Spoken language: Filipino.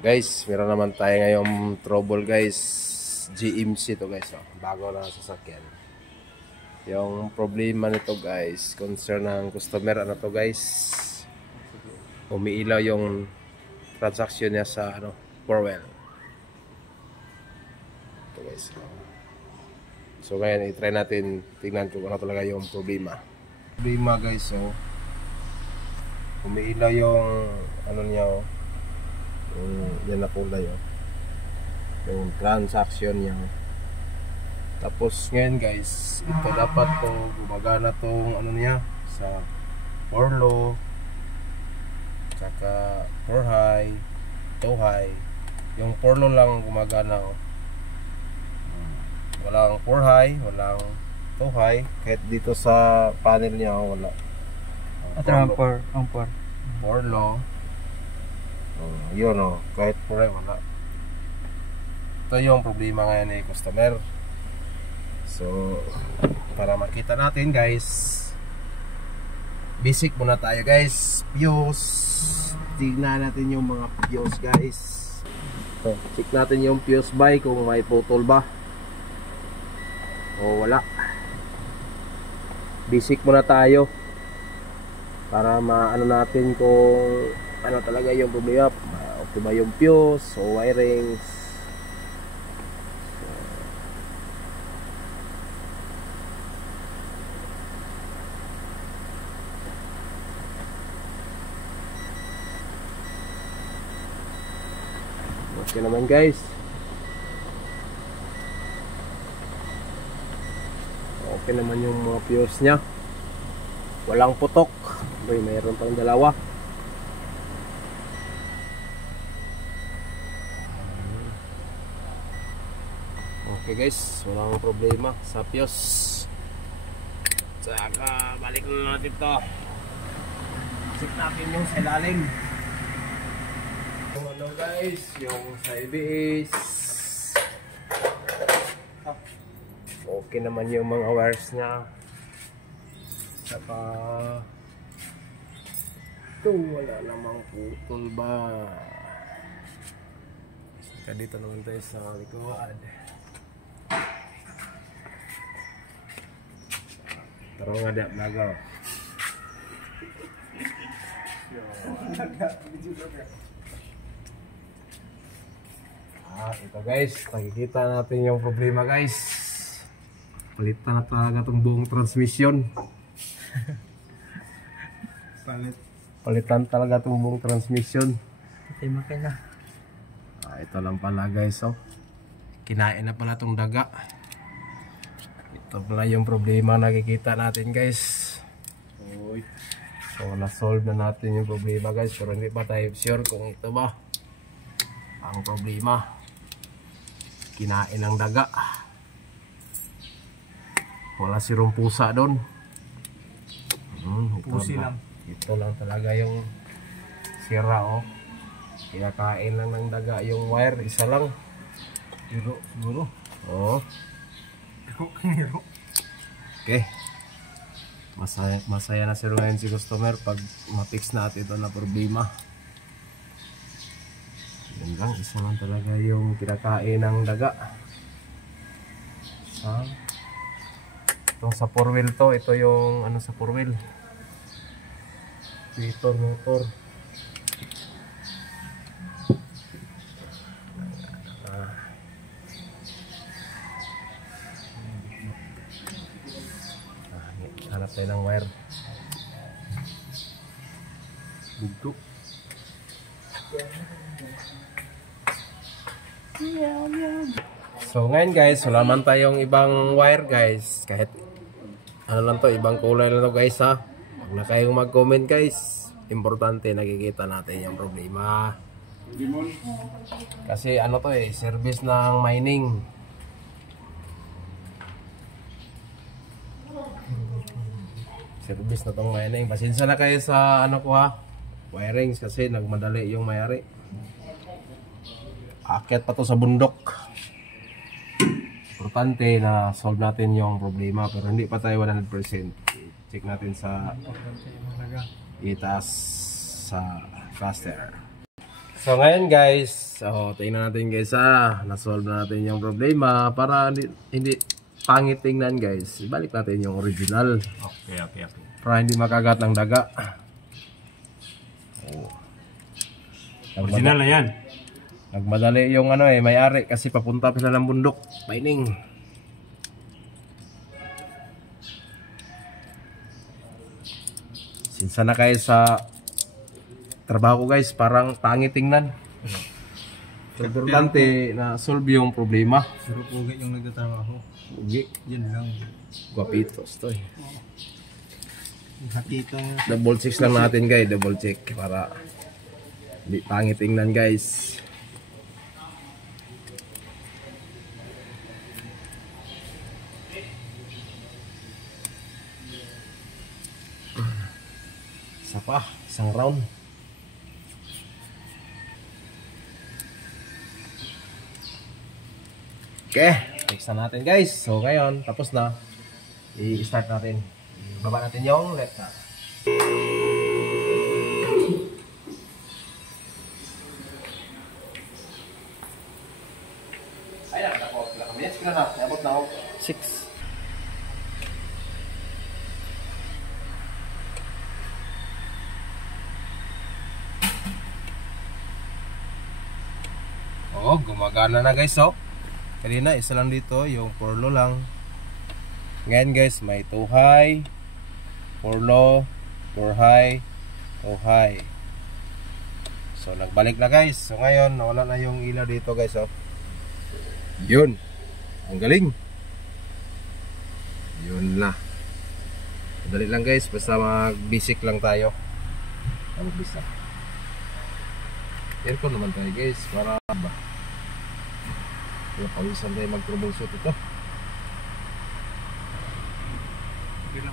Guys, meron naman tayo ngayong trouble guys. GMC to guys, bago na sasakyan. Yung problema nito guys, concern ng customer ano to guys, umiilaw yung transaction niya sa for well. Ito guys. So ngayon i-try natin, tingnan kung ano talaga yung problema. Problema guys, so umiilaw yung niya yan na kulay yung transaction niya. Tapos ngayon guys, ito dapat gumagana tong niya sa for low saka for high, to high. Yung for low lang gumagana, walang for high, walang to high. Kahit dito sa panel niya wala. For low. Yun kahit for high wala. Ito yung problema ngayon ni customer. So para makita natin guys, basic muna tayo guys. Fuse, tignan natin yung mga fuse guys. So, check natin yung fuse by kung may putol ba o wala. Basic muna tayo para maano natin kung ano talaga yung problema. Okay ba yung fuse o wirings. Okay naman guys. Okay naman yung mga fuse nya. Walang putok. Uy, mayroon pang dalawa. Okay guys, walang problema sa fuse. Saka balik na natin to. Check natin yung sa ilalim. Yung guys, yung sa ABS. Okay naman yung mga wires nya. Saka ito wala namang putol ba. Saka dito naman tayo sa likod. Taro nga diap nagaw. Ito guys, nakikita natin yung problema guys. Palitan na talaga itong buong transmission. Palitan talaga itong buong transmission. Ito lang pala guys, kinain na pala itong daga. Ito pala yung problema nakikita natin guys. So na-solve na natin yung problema guys, pero hindi pa tayo sure kung ito ba ang problema. Kinain ng daga. Wala sirong pusa doon. Ito lang talaga yung sira kinakain lang ng daga yung wire. Isa lang siguro. Okay, masaya na sir ngayon si customer pag ma-fix natin ito na problema. Yan lang, isa lang talaga yung kinakain ng daga. Itong sa 4-wheel to, ito yung sa 4-wheel. Motor. Hanap tayo ng wire. Bugto. So ngayon guys, wala man tayong ibang wire guys. Kahit lang to, ibang kulay lang to guys ha. Huwag na kayong mag-comment guys. Importante nakikita natin yung problema. Kasi to service ng mining. Service na tong mining. Pasensya na kayo sa ko ha, wirings, kasi nagmadali yung mayari. Akyat pa to sa bundok. Importante na solve natin yung problema, pero hindi pa tayo 100%. Check natin sa itaas sa caster. So ngayon guys, tingnan natin guys na-solve na natin yung problema para hindi pangit tingnan guys. Ibalik natin yung original. Okay. Para hindi makagat ng daga. Original na yan. Nagmadali yung may-ari kasi papunta pa sila ng bundok. Mining. Sinsa na kayo sa trabaho ko guys, parang pangit tingnan. So, importante na solve yung problema. Pero pugi yung nagtatrabaho. Pugi. Yan lang. Guapitos to eh. Hakitong Double check lang natin guys, double check para hindi pangit tingnan guys. Isa pa, isang round. Okay, fix na natin guys. So ngayon, tapos na. I-start natin. Baba natin yung left na. Ay na, tapos. Minutes ko na na. Tapos na ako. 6. Oh, gumagana na guys, oh. Kanina, isa lang dito, yung 4 low lang. Ngayon guys, may 2 high, 4 low, 4 high, 2 high. So, nagbalik na guys. So, ngayon, nawala na yung ilaw dito guys, oh. Yun. Ang galing. Yun na. Madali lang guys, basta mag-basic lang tayo. Mag-basic. Aircon naman tayo guys, para ba? Kaya pawisan tayo mag-troubleshoot ito. Okay lang.